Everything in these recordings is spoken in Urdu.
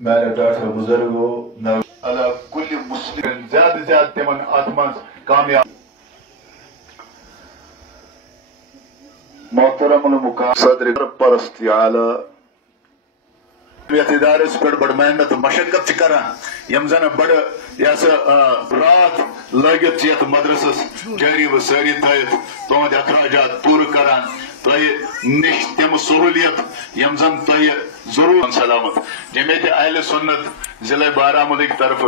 میرے ڈاکٹر بزرگوں اللہ کل مسلم زیادہ تمن اتمن کامیاب محترم المقام صدر پرست اعلی ادارس پہ بڑ محنت مشقت کران یم زن بڑ رات لگت یت مدرسس جاری و ساری تھت تہد اخراجات پور کران تہ نش تم سہولیت یم زن تہ ضرور سلامت جمعیت اہل سنت ضلع بارہمولہ کی طرف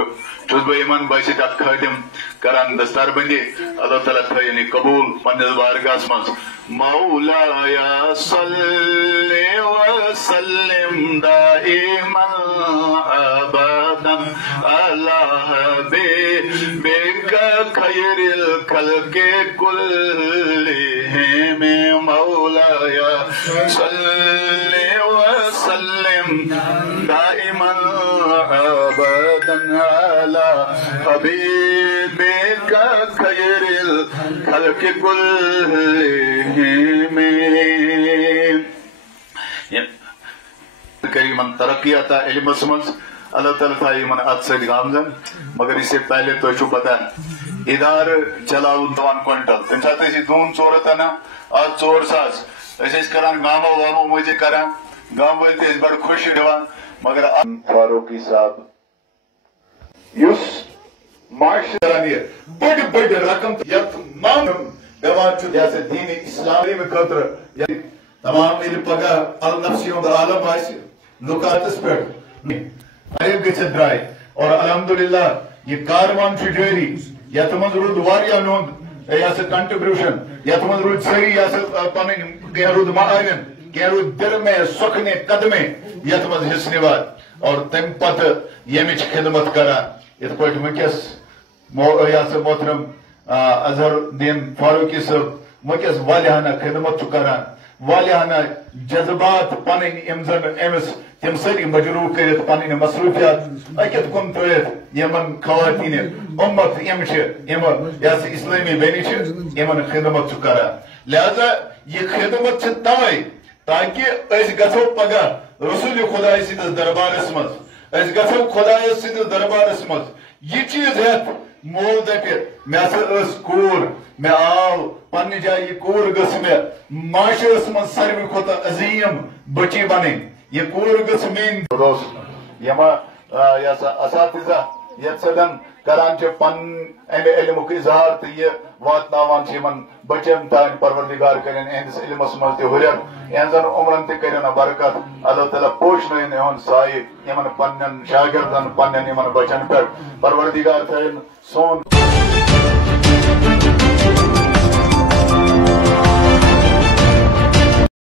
چھس بہ یمن باسط ات خادم کران دستار بندی اللہ تعالیٰ تھینی قبول پنس بارگاہس مز مولایا صلی وسلم دائما ابدا علی حبیبک خیر الخلق کلہم مولایا صلی وسلم دائما ابدا علی حبیبک خیر الخلق کلہم کریمن ترقی عطا علم مز اللہ تعالیٰ تھا یمن ات ست گامزن مگر اس سے پہلے تو چھو پتہ ادار چلاؤ 2 کوئنٹل تم سات دون ژور انا آج 4 ساس کران گامو وامو مجھے کران گام ول تہ بڑ خوش دان مگر فاروقی صاحب یس معاشرہ بڑ بڑ رقم یت مان پیوان جیسے دین اسلامی میں خطر تمام پگہ النفسی عالم آس لکاتس پہ قریب گھت درائے اور الحمدللہ یہ کاروان جاری یت مز رود واریاہ میون کنٹربیوشن یت مز رود سری پن رود معاون کی رود دل میں سخنے قدمے یت مز حصہ نوان اور تم پتہ یمچ خدمت کران ات پہ ونکس محترم اظہر الدین فاروقی صاحب ونکس والیاہانہ خدمت کران والیاہانہ جذبات پن امس تم ساری مجروح کرت پن مصروفیات اکت کن ترت یمن خواتین امت اسلامی بینی یمن خدمت کران لہذا یہ خدمت توے تاکہ اس گھو پگہ رسول خدا سندس دربارس مز اس گھو خدا سندس دربارس مز یہ چیز ہت مول دپ مے اس کور مے آو پنہ جائے یہ کور گھ مے معاشرس من ساروی کھوتہ عظیم بچی بنیں یہ کور گھ مین یما اساتذہ یت سدن کران پن امہ علمک اظہار تو یہ واتناوان یمن بچن تان پروردگار کرن اہندس علمس مز تہ ہرن اہنزن عمرن تہ کرن برکت اللہ تعالیٰ پوشن اہن سائے یمن پنن شاگردن پنن یمن بچن پہ پروردگار تھین سون